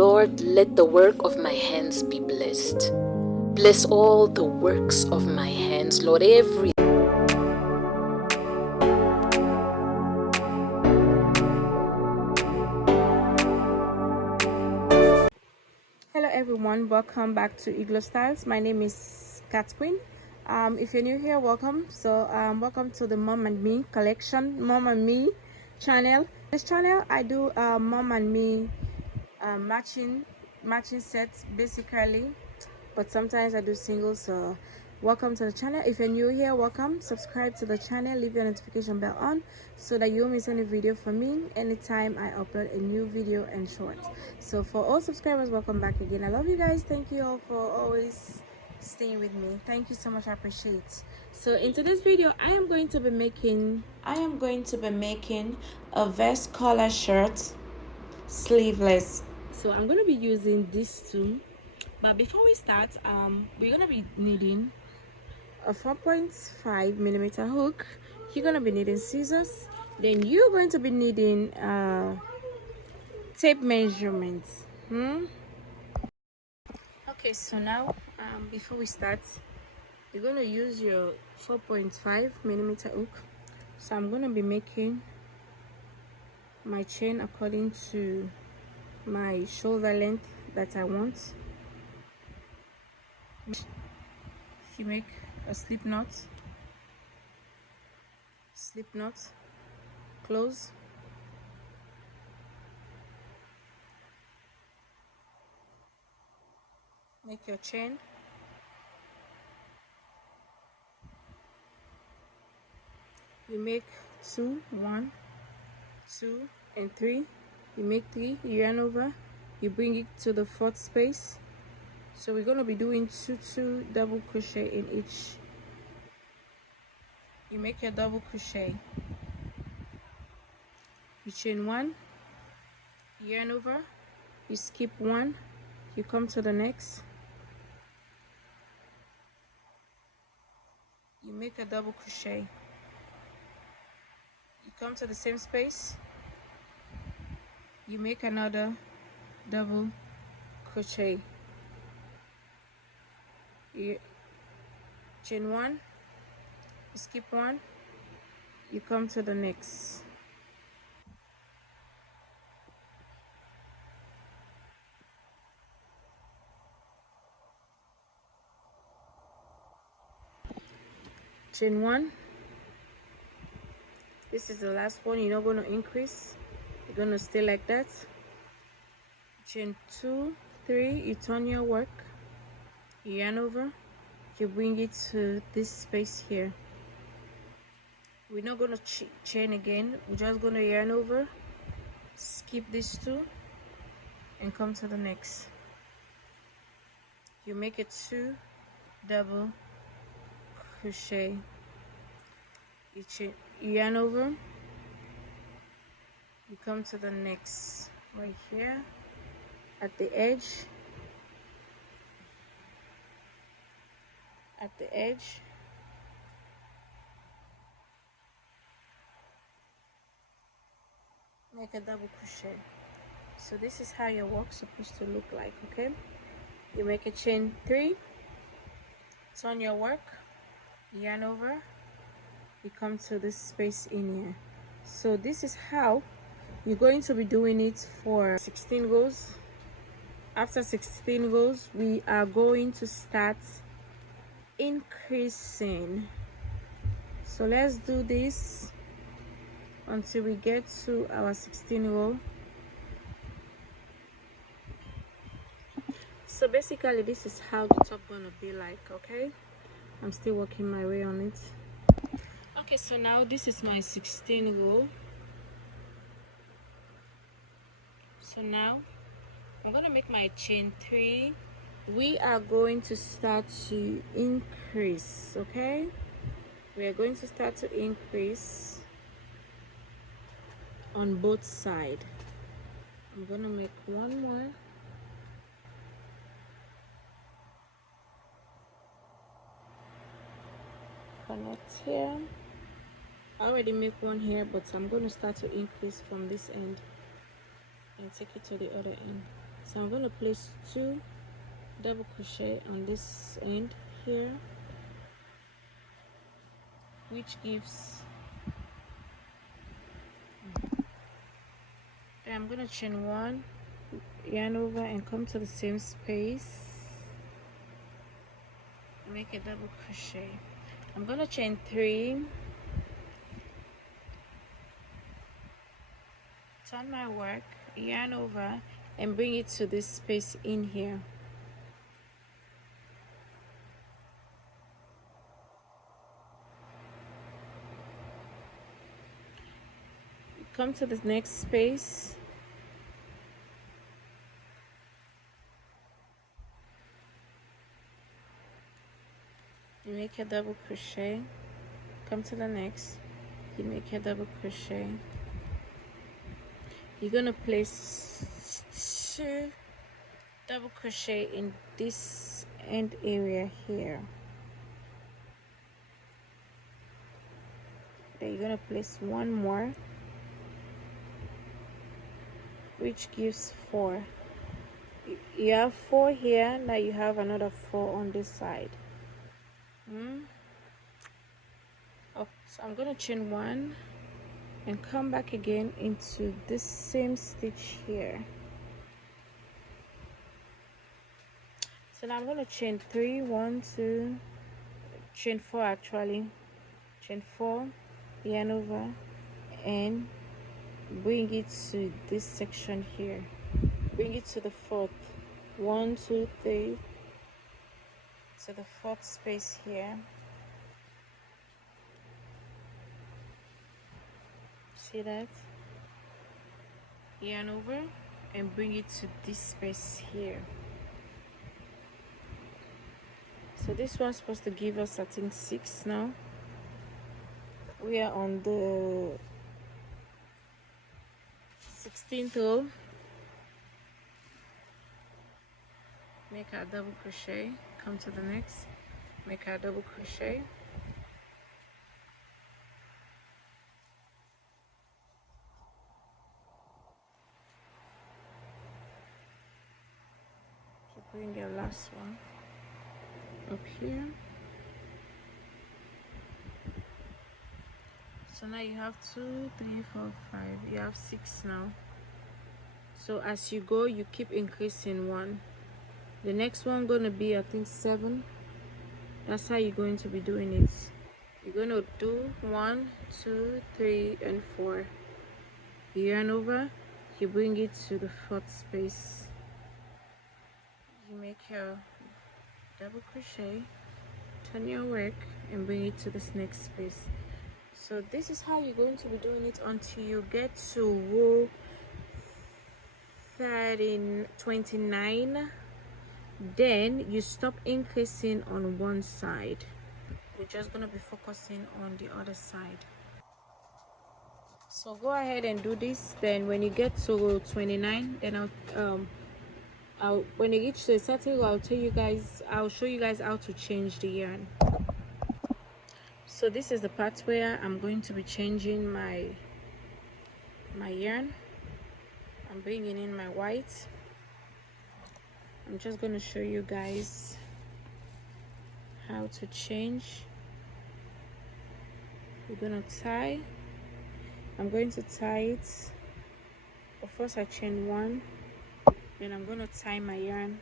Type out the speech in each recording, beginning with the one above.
Lord, let the work of my hands be blessed. Bless all the works of my hands, Lord, every. Hello everyone, welcome back to Iglo Styles. My name is Cat Queen. If you're new here, welcome. Welcome to the Mom and Me collection, Mom and Me channel. This channel I do Mom and Me matching sets basically, but sometimes I do singles. So welcome to the channel. If you're new here, welcome. Subscribe to the channel, leave your notification bell on so that you won't miss any video from me anytime I upload a new video and short. So for all subscribers, welcome back again. I love you guys. Thank you all for always staying with me. Thank you so much. I appreciate. So in today's video, I am going to be making a vest collar shirt, sleeveless. So I'm going to be using these two, but before we start, we're going to be needing a 4.5 millimeter hook. You're going to be needing scissors, then you're going to be needing tape measurements. Okay, so now before we start, you're going to use your 4.5 millimeter hook. So I'm going to be making my chain according to my shoulder length that I want. You make a slip knot, close, make your chain, you make 2, 1, 2 and 3, you make 3, you yarn over, you bring it to the 4th space. So we're going to be doing 2 double crochet in each. You make your double crochet, you chain 1, you yarn over, you skip 1, you come to the next, you make a double crochet, you come to the same space, you make another double crochet, you chain 1, you skip 1, you come to the next, chain 1. This is the last one. You're not going to increase, you're going to stay like that. Chain 2, 3, you turn your work, you yarn over, you bring it to this space here. We're not going to chain again, we're just going to yarn over, skip these 2 and come to the next. You make it 2 double crochet, you yarn over, you come to the next right here at the edge, make a double crochet. So this is how your work's supposed to look like. Okay, you make a chain 3, turn your work, yarn over, you come to this space in here. So this is how you're going to be doing it for 16 rows. After 16 rows, we are going to start increasing. So let's do this until we get to our 16 row. So basically this is how the top gonna be like. Okay, I'm still working my way on it. Okay, so now this is my 16 row. So now I'm gonna make my chain 3. We are going to start to increase. Okay, we are going to start to increase on both sides. I'm gonna make one more, connect here. I already make one here, but I'm going to start to increase from this end and take it to the other end. So I'm going to place 2 double crochet on this end here, which gives, then I'm going to chain 1, yarn over and come to the same space, make a double crochet. I'm going to chain 3, turn my work, yarn over and bring it to this space in here. Come to the next space, you make a double crochet, come to the next, you make a double crochet. You're gonna place 2 double crochet in this end area here. Then you're gonna place 1 more, which gives 4. You have 4 here, now you have another 4 on this side. Oh, so I'm gonna chain 1 and come back again into this same stitch here. So now I'm going to chain 3, 1, 2, chain 4 actually, chain 4, yarn over and bring it to this section here, bring it to the 4th, 1, 2, 3, to the 4th space here. See that? Yarn over and bring it to this space here. So this one's supposed to give us, I think, 6 now. We are on the 16th row. Make our double crochet, come to the next, make our double crochet. So bring your last one up here. So now you have 2, 3, 4, 5, you have 6 now. So as you go, you keep increasing 1. The next one gonna be, I think, 7. That's how you're going to be doing it. You're gonna do 1, 2, 3 and 4. You yarn over, you bring it to the 4th space, you make your double crochet, turn your work and bring it to this next space. So this is how you're going to be doing it until you get to row 29. Then you stop increasing on one side. We're just going to be focusing on the other side. So go ahead and do this. Then when you get to row 29, then when you reach to a certain row, I'll show you guys how to change the yarn. So this is the part where I'm going to be changing my yarn. I'm bringing in my white. I'm just going to show you guys how to change. We're going to tie. I'm going to tie it, but first I chain 1, then I'm going to tie my yarn.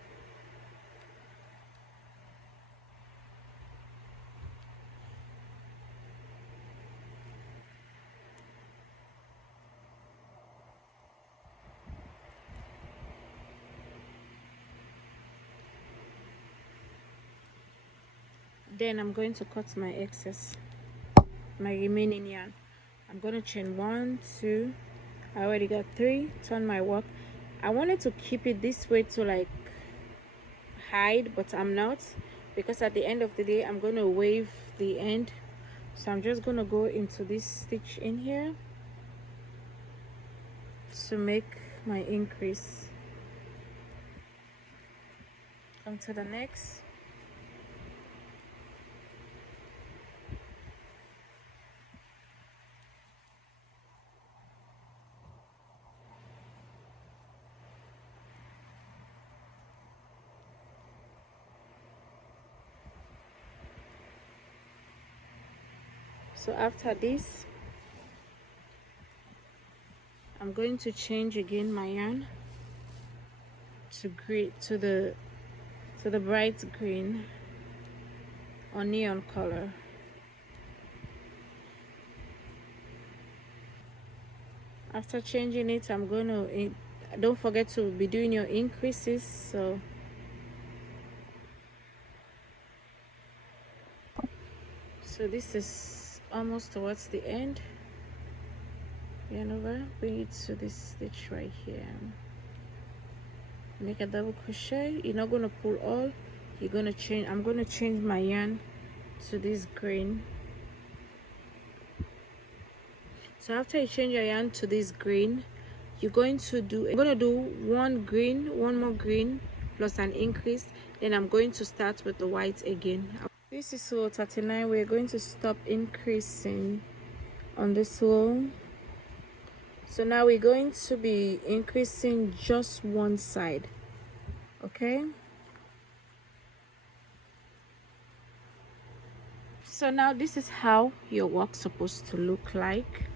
Then I'm going to cut my excess, my remaining yarn. I'm going to chain 1, 2, I already got 3, turn my work. I wanted to keep it this way to like hide, but I'm not, because at the end of the day I'm going to wave the end. So I'm just going to go into this stitch in here to make my increase. Come to the next. So after this, I'm going to change again my yarn to green, to the bright green or neon color. After changing it, I'm going to, don't forget to be doing your increases. So this is almost towards the end. Yarn over, bring it to this stitch right here, make a double crochet. You're not going to pull all, you're going to change. I'm going to change my yarn to this green. So after you change your yarn to this green, I'm going to do one green, one more green plus an increase, then I'm going to start with the white again. This is row 39. We're going to stop increasing on this row. So now we're going to be increasing just one side, okay? So now this is how your work's supposed to look like.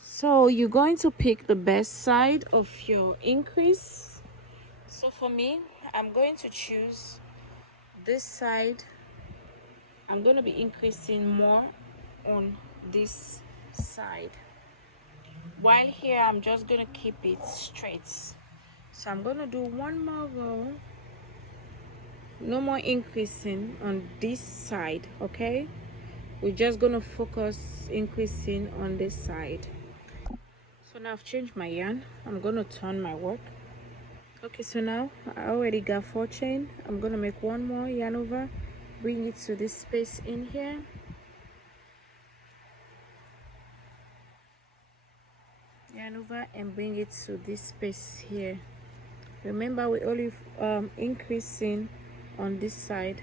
So you're going to pick the best side of your increase. So for me, I'm going to choose this side. I'm going to be increasing more on this side, while here I'm just going to keep it straight. So I'm going to do one more row, no more increasing on this side, okay? We're just going to focus increasing on this side. So now I've changed my yarn. I'm going to turn my work. Okay, so now I already got 4 chain. I'm going to make one more yarn over, bring it to this space in here. Yarn over and bring it to this space here. Remember, we're only increasing on this side.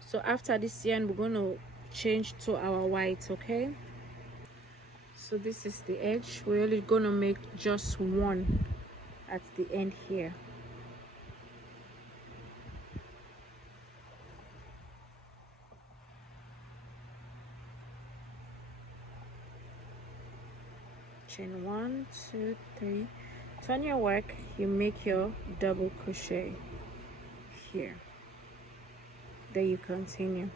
So after this yarn, we're going to change to our white, okay? So this is the edge. We're only going to make just one at the end here. Chain 1, 2, 3. Turn your work, you make your double crochet here. Then you continue.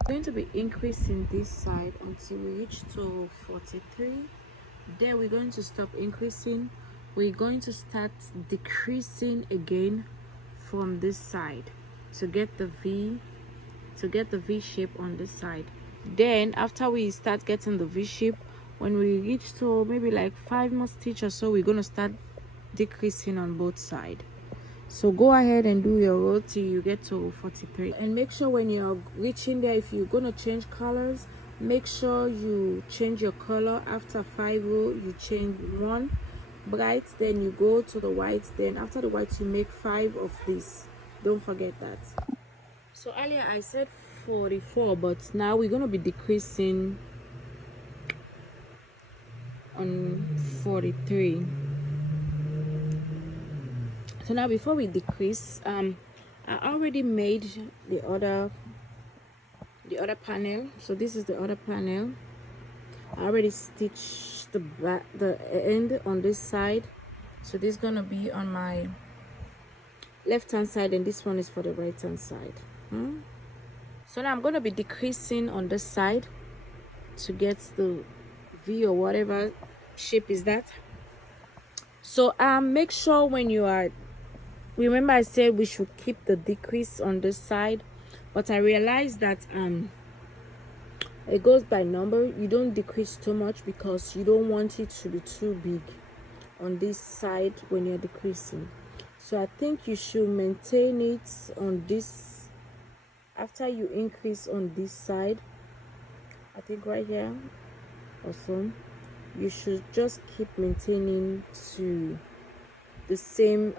I'm going to be increasing this side until we reach to 43. Then we're going to stop increasing. We're going to start decreasing again from this side to get the V shape on this side. Then after we start getting the V shape, when we reach to maybe like 5 more stitches or so, we're going to start decreasing on both sides. So go ahead and do your row till you get to 43, and make sure when you're reaching there, if you're going to change colors, make sure you change your color. After 5 rows, you change 1 bright, then you go to the white, then after the white you make 5 of this. Don't forget that. So earlier I said 44, but now we're going to be decreasing on 43. So now before we decrease, I already made the other panel. So this is the other panel. I already stitched the end on this side. So this is gonna be on my left hand side, and this one is for the right hand side. So now I'm gonna be decreasing on this side to get the V or whatever shape is that. So make sure when you are, remember I said we should keep the decrease on this side, but I realized that it goes by number. You don't decrease too much because you don't want it to be too big on this side when you're decreasing. So I think you should maintain it on this. After you increase on this side, I think right here also, you should just keep maintaining to the same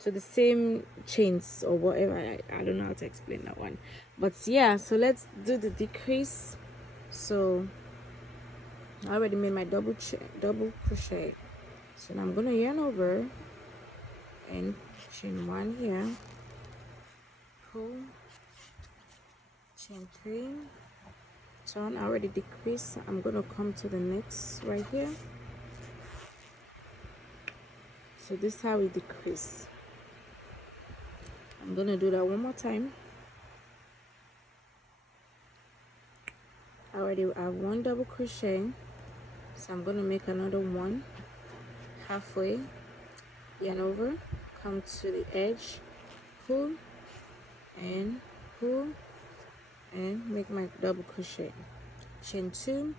to the same chains or whatever. I don't know how to explain that one, but yeah, so let's do the decrease. So I already made my double crochet, so now I'm gonna yarn over and chain 1 here, pull, chain 3, turn. I already decrease. I'm gonna come to the next right here. So this is how we decrease. I'm gonna do that one more time. I already have 1 double crochet, so I'm gonna make another 1 halfway, yarn over, come to the edge, pull and make my double crochet, chain 2,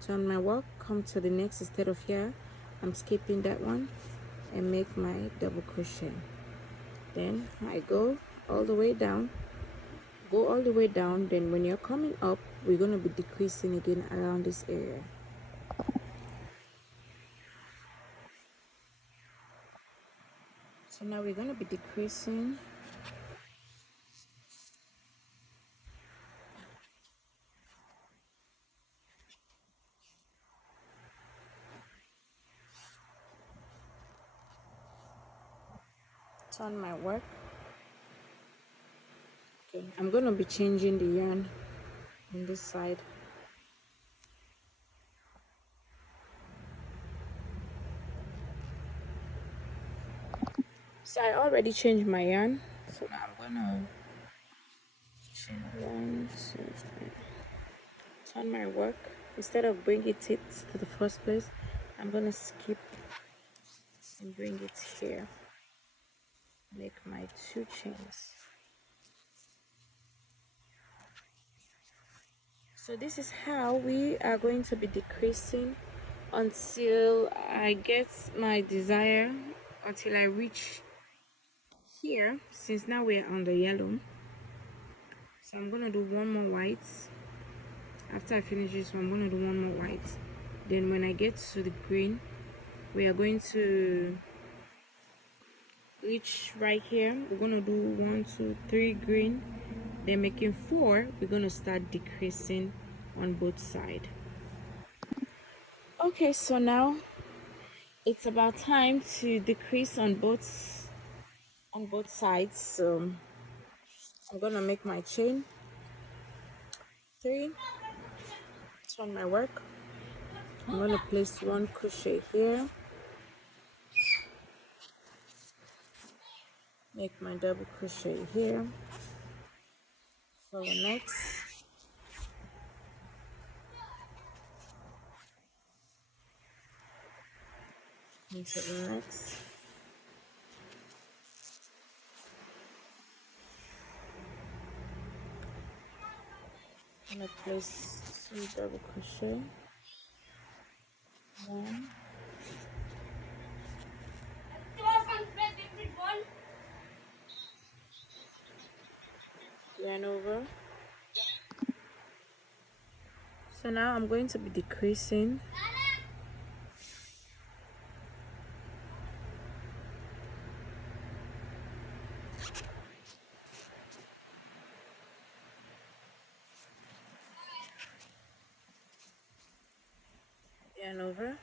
turn my work, come to the next. Instead of here, I'm skipping that one and make my double crochet. Then I go all the way down, then when you're coming up, we're going to be decreasing again around this area. So now we're going to be decreasing. Turn my work. Okay, I'm going to be changing the yarn on this side. So I already changed my yarn, so now I'm gonna chain 1, 2, 3. Turn my work. Instead of bringing it to the first place, I'm gonna skip and bring it here. Make my 2 chains. So this is how we are going to be decreasing until I get my desire, until I reach here. Since now we're on the yellow, so I'm gonna do 1 more white. After I finish this one, I'm gonna do 1 more white. Then when I get to the green, we are going to reach right here. We're gonna do 1, 2, 3 green, then making 4. We're gonna start decreasing on both sides. Okay, so now it's about time to decrease on both sides. So I'm gonna make my chain 3, turn my work. I'm gonna place 1 crochet here, make my double crochet here for the next, into the next, I'm gonna place 2 double crochet, 1, yarn over. So now I'm going to be decreasing. Yarn over.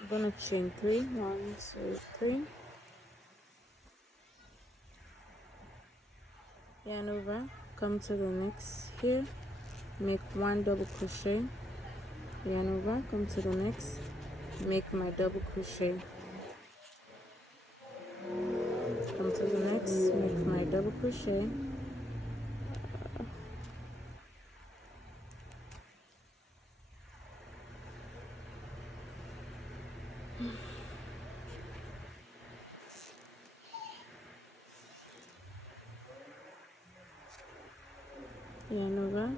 I'm gonna chain 3, 1, 2, 3. Yarn over, come to the next here, make 1 double crochet, yarn over, come to the next, make my double crochet, come to the next, make my double crochet, yarn over,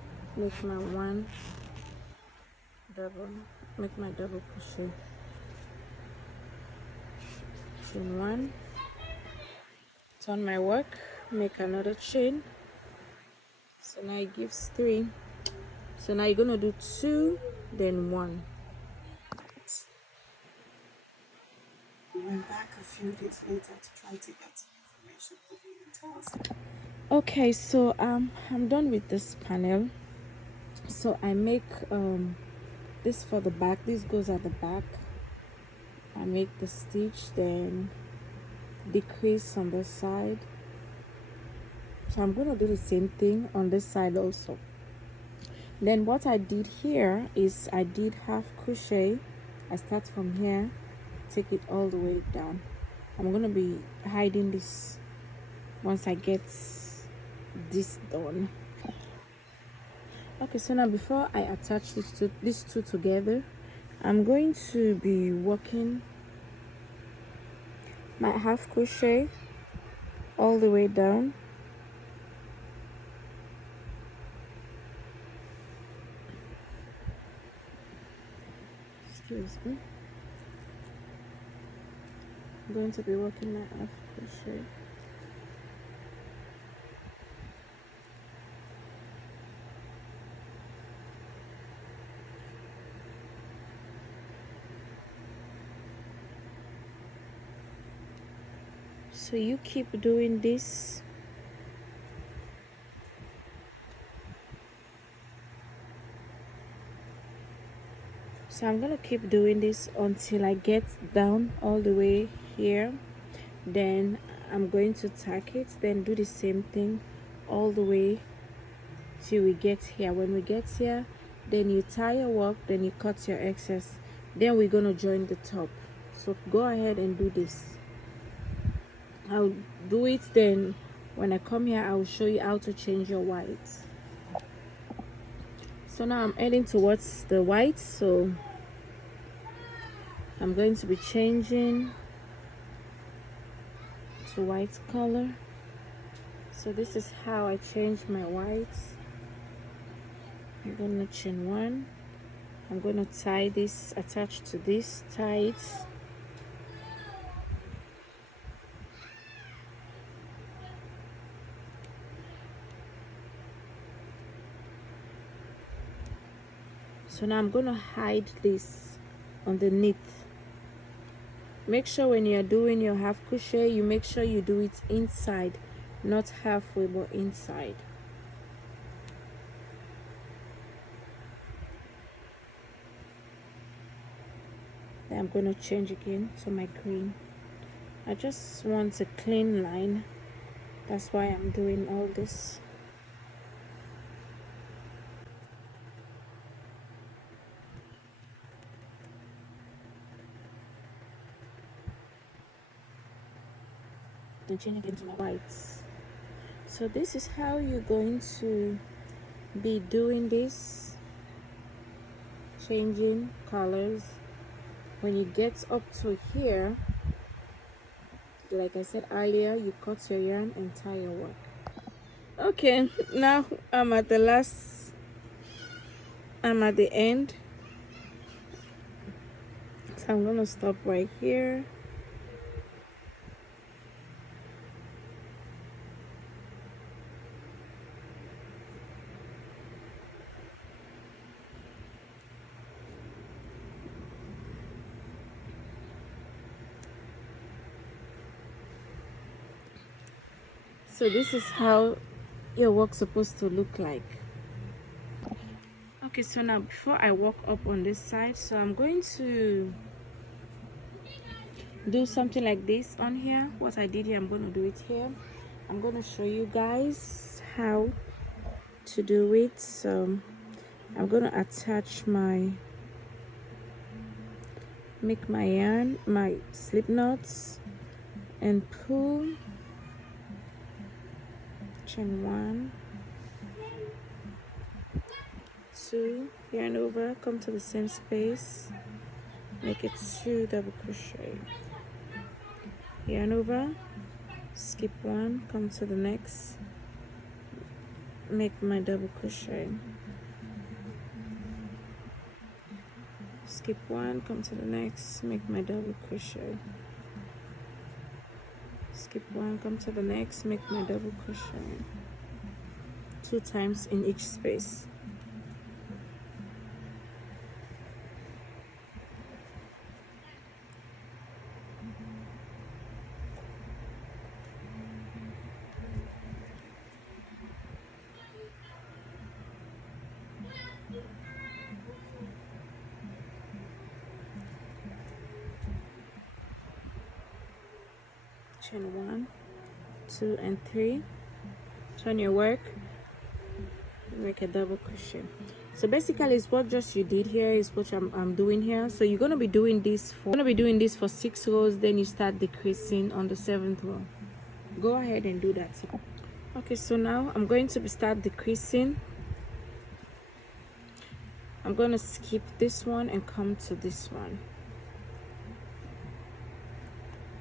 make my double crochet, chain 1, turn my work, make another chain. So now it gives 3. So now you're gonna do 2, then 1. We went back a few days later to try to get some information from the hotels. Okay, so I'm done with this panel. So I make this for the back. This goes at the back. I make the stitch, then decrease on this side. So I'm gonna do the same thing on this side also. Then what I did here is I did half crochet. I start from here, take it all the way down. I'm gonna be hiding this once I get this done. Okay, so now before I attach these two together, I'm going to be working my half crochet all the way down. Excuse me. I'm going to be working my half crochet. So you keep doing this. So I'm gonna keep doing this until I get down all the way here. Then I'm going to tack it, then do the same thing all the way till we get here. When we get here, then you tie your work, then you cut your excess, then we're gonna join the top. So go ahead and do this. I'll do it, then when I come here I'll show you how to change your white. So now I'm heading towards the white, so I'm going to be changing to white color. So this is how I change my whites. I'm gonna chain 1. I'm gonna tie this, attach to this, tie it. So now I'm gonna hide this underneath. Make sure when you're doing your half crochet, you make sure you do it inside, not halfway but inside. Then I'm going to change again to my green. I just want a clean line, that's why I'm doing all this. Then change again to my whites. So this is how you're going to be doing this, changing colors. When you get up to here, like I said earlier, you cut your yarn and tie your work. Okay, now I'm at the end, so I'm gonna stop right here. So this is how your work's supposed to look like. Okay, so now before I walk up on this side, so I'm going to do something like this on here. What I did here, I'm going to do it here. I'm going to show you guys how to do it. So I'm going to attach make my yarn, my slip knots, and pull, chain 1, 2, yarn over, come to the same space, make it 2 double crochet, yarn over, skip 1, come to the next, make my double crochet, skip 1, come to the next, make my double crochet, skip 1, come to the next, make my double crochet, 2 times in each space. Chain 1, 2 and 3, turn your work, make a double crochet. So basically it's what just you did here is what I'm doing here. So you're going to be doing this for 6 rows, then you start decreasing on the 7th row. Go ahead and do that. Okay, so now I'm going to start decreasing. I'm going to skip this one and come to this one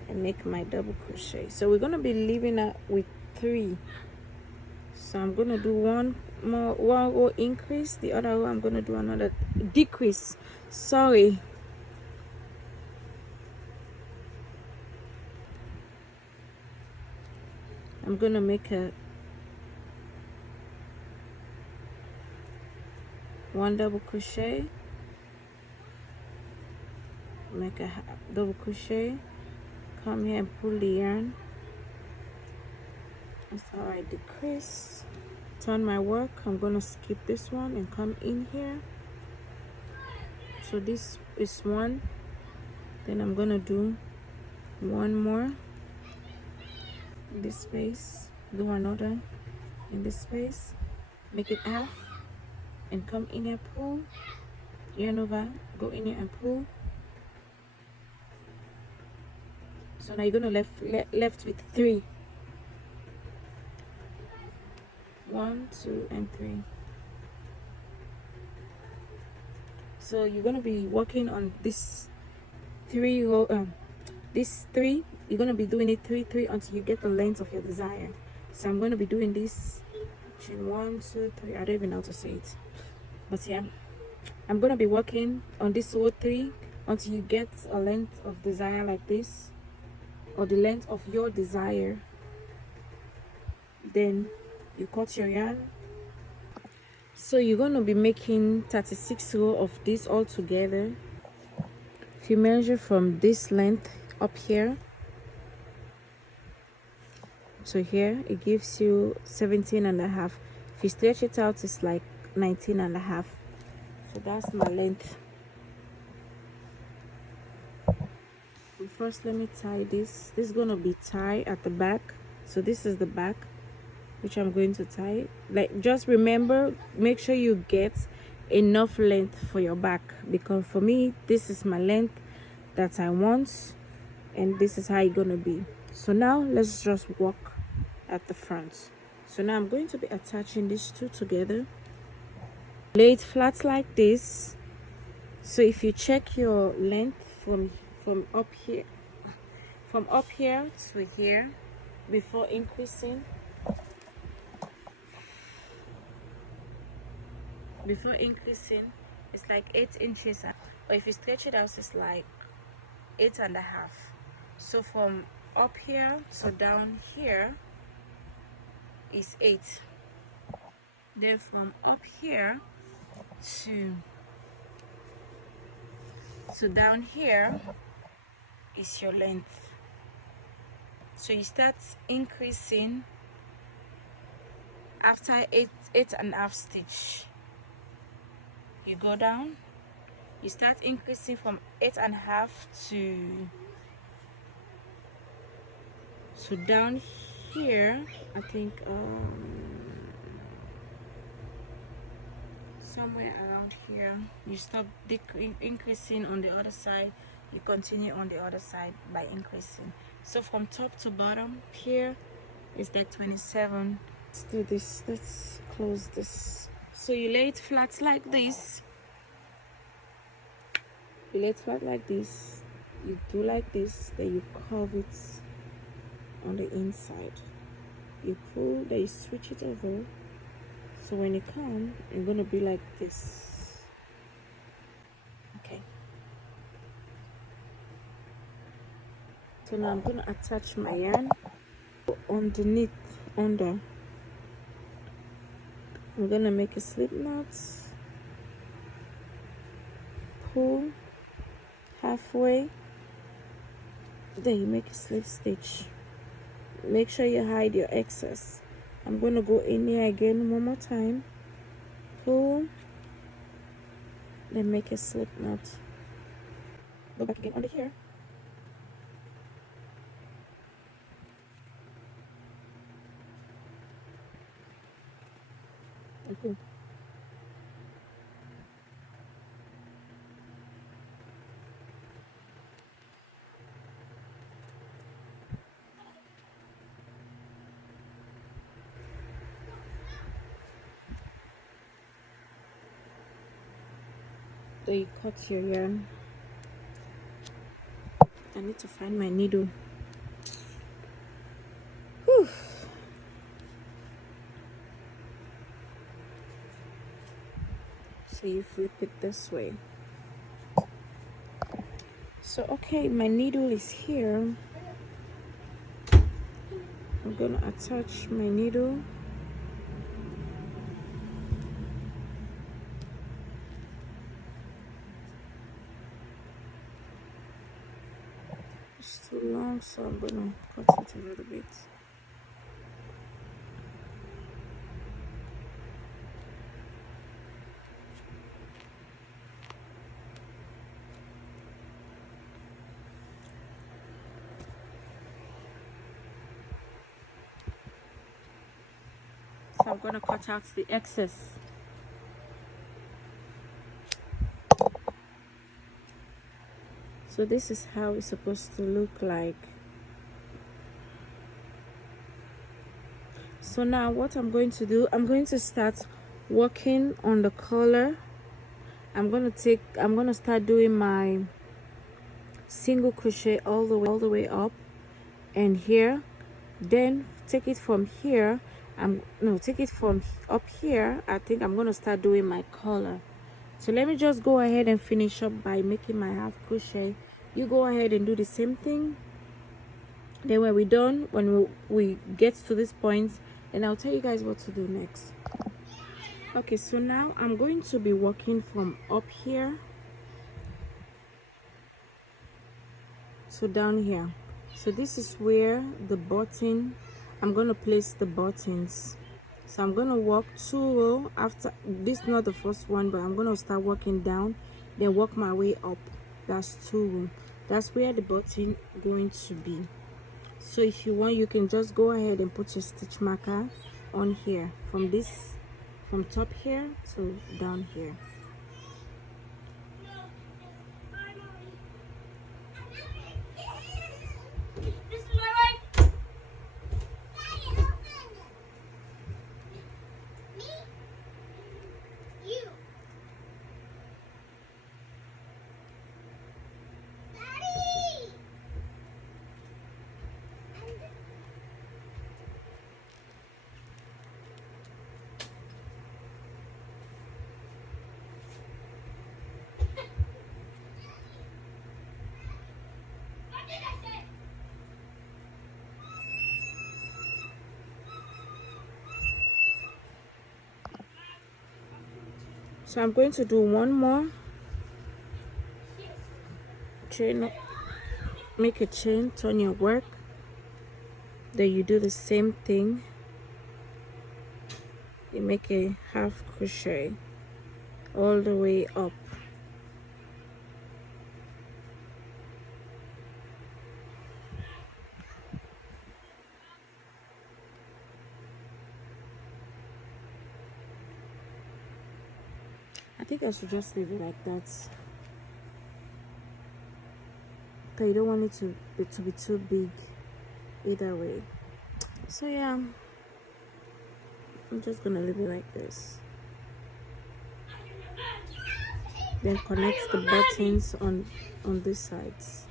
and make my double crochet. So we're going to be leaving it with 3. So I'm going to do one row increase, the other row I'm going to do another decrease. Sorry. I'm going to make a 1 double crochet, make a double crochet, come here and pull the yarn. That's how I decrease. Turn my work. I'm gonna skip this one and come in here. So this is 1, then I'm gonna do 1 more in this space, do another in this space, make it half and come in here, pull, yarn over, go in here and pull. So now you're gonna left with 3. 1, 2 and 3. So you're gonna be working on this 3 row, this 3, you're gonna be doing it 3 3 until you get the length of your desire. So I'm gonna be doing this chain 1 2 3. I don't even know how to say it, but yeah, I'm gonna be working on this row 3 until you get a length of desire like this, or the length of your desire. Then you cut your yarn. So you're going to be making 36 row of this all together. If you measure from this length up here to here, it gives you 17 and a half. If you stretch it out, it's like 19 and a half. So that's my length. First let me tie this. This is going to be tied at the back. So this is the back, which I'm going to tie. Like, just remember, make sure you get enough length for your back, because for me this is my length that I want, and this is how it's gonna be. So now let's just work at the front. So now I'm going to be attaching these two together. Lay it flat like this. So if you check your length from up here to here before increasing, it's like 8 inches, or if you stretch it out it's like 8 and a half. So from up here to down here is 8. Then from up here to down here is your length. So you start increasing after 8 and a half stitch. You go down, you start increasing from 8 and a half to down here. I think somewhere around here. You stop increasing on the other side, you continue on the other side by increasing. So from top to bottom here is like 27. Let's do this. Let's close this. So you lay it flat like this. You lay it flat like this. You do like this. Then you curve it on the inside. You pull. Then you switch it over. So when you come, it's gonna be like this. Okay. So now I'm gonna attach my yarn underneath, under. I'm gonna make a slip knot, pull halfway, then you make a slip stitch. Make sure you hide your excess. I'm gonna go in here again one more time, pull, then make a slip knot. Go back again under here. And pull. Then you cut your yarn. I need to find my needle. Whew. So you flip it this way. So okay, my needle is here. I'm gonna attach my needle. It's too long, so I'm gonna cut it a little bit. So I'm gonna cut out the excess. So this is how it's supposed to look like. So now what I'm going to do, I'm going to start working on the collar. I'm gonna start doing my single crochet all the way up and here, then take it from here. Take it from up here. I think I'm gonna start doing my collar. So let me just go ahead and finish up by making my half crochet. You go ahead and do the same thing. Then when we're done, when we get to this point, then I'll tell you guys what to do next. Okay, so now I'm going to be working from up here to down here. So this is where the button, I'm going to place the buttons. So I'm going to work 2 rows. After this is not the first one, but I'm going to start working down, then work my way up. That's 2 rows. That's where the button going to be. So if you want, you can just go ahead and put your stitch marker on here, from top here to down here. So I'm going to do one more chain, make a chain, turn your work, then you do the same thing, you make a half crochet all the way up. I think I should just leave it like that. But you don't want it to be too big either way. So yeah, I'm just gonna leave it like this. Then connect the buttons on these sides.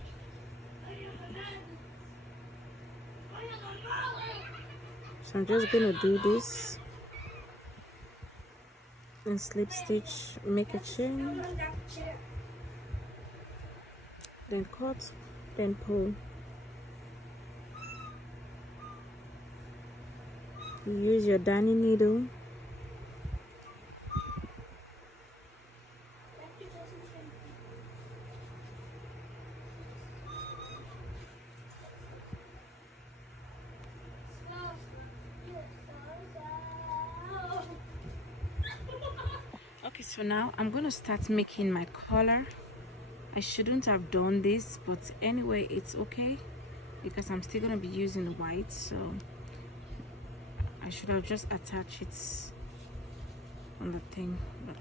So I'm just gonna do this and slip stitch, make a chain, then cut, then pull. You use your darning needle. So now I'm gonna start making my collar. I shouldn't have done this, but anyway, it's okay because I'm still gonna be using the white, so I should have just attached it on the thing, but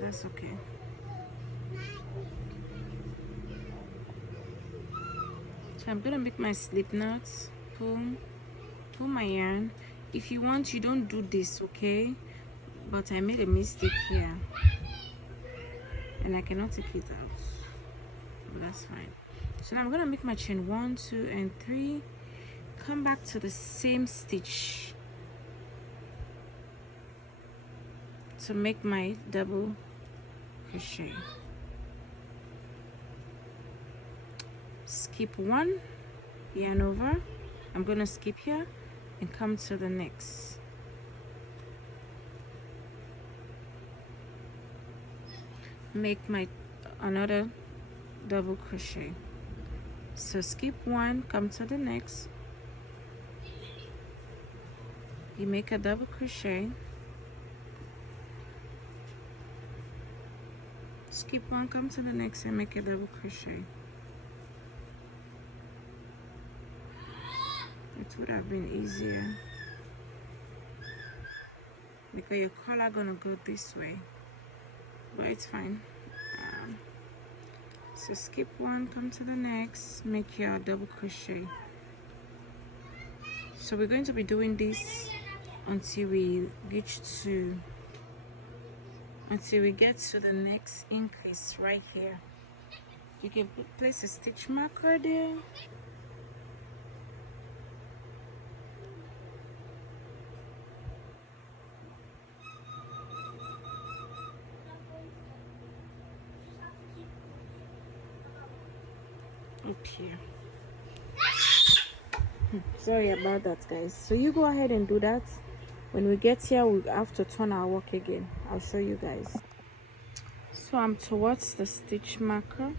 that's okay. So I'm gonna make my slip knots, pull my yarn. If you want, you don't do this, okay? But I made a mistake here and I cannot take it out, but that's fine. So now I'm gonna make my chain 1, 2 and 3, come back to the same stitch to make my double crochet. Skip 1, yarn over. I'm gonna skip here and come to the next. Make my another double crochet. So skip 1, come to the next. You make a double crochet. Skip 1, come to the next and make a double crochet. It would have been easier because your collar gonna go this way, but it's fine. So skip 1, come to the next, make your double crochet. So we're going to be doing this until we get to the next increase right here. You can place a stitch marker there. Up here. Sorry about that, guys. So you go ahead and do that. When we get here, we have to turn our work again. I'll show you guys. So I'm towards the stitch marker.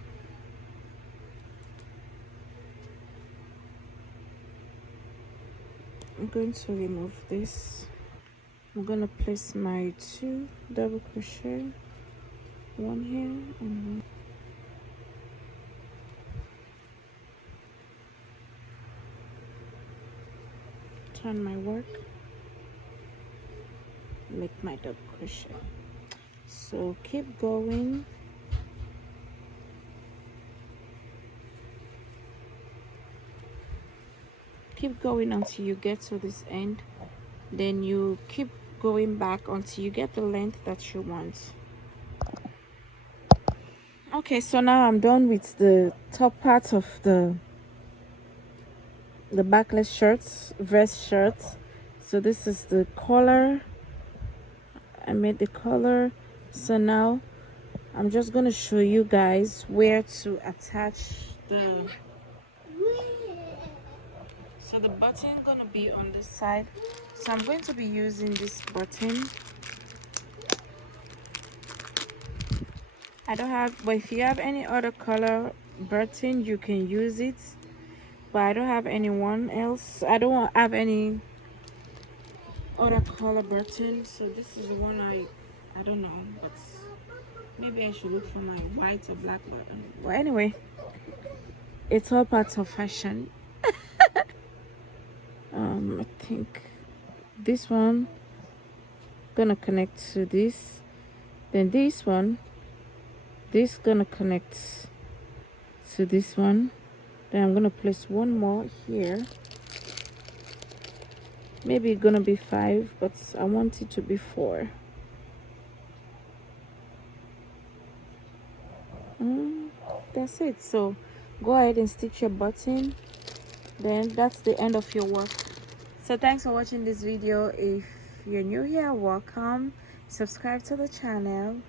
I'm going to remove this. I'm going to place my 2 double crochet, 1 here and 1. Turn my work, make my double crochet. So keep going. Keep going until you get to this end. Then you keep going back until you get the length that you want. Okay, so now I'm done with the top part of the backless shirts, vest shirts. So this is the collar. I made the collar. So now I'm just going to show you guys where to attach the button gonna be on this side. So I'm going to be using this button. I don't have, but if you have any other color button you can use it, but I don't have anyone else. I don't have any other color button, so this is the one I don't know, but maybe I should look for my white or black button. Well, anyway, it's all part of fashion. I think this one gonna connect to this, then this gonna connect to this one, then I'm gonna place one more here. Maybe it's gonna be 5, but I want it to be 4. That's it. So go ahead and stitch your button, then that's the end of your work. So thanks for watching this video. If you're new here, welcome. Subscribe to the channel,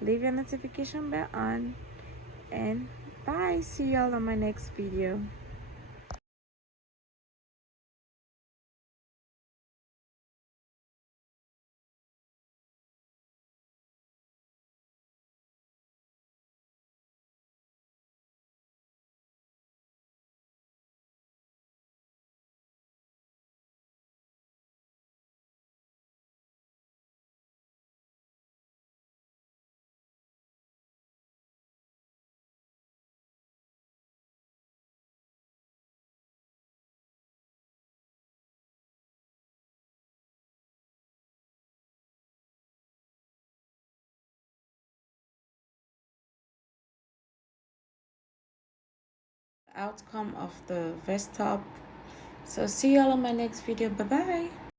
leave your notification bell on, and bye. See y'all on my next video. outcome of the vest top. So see you all on my next video. Bye bye.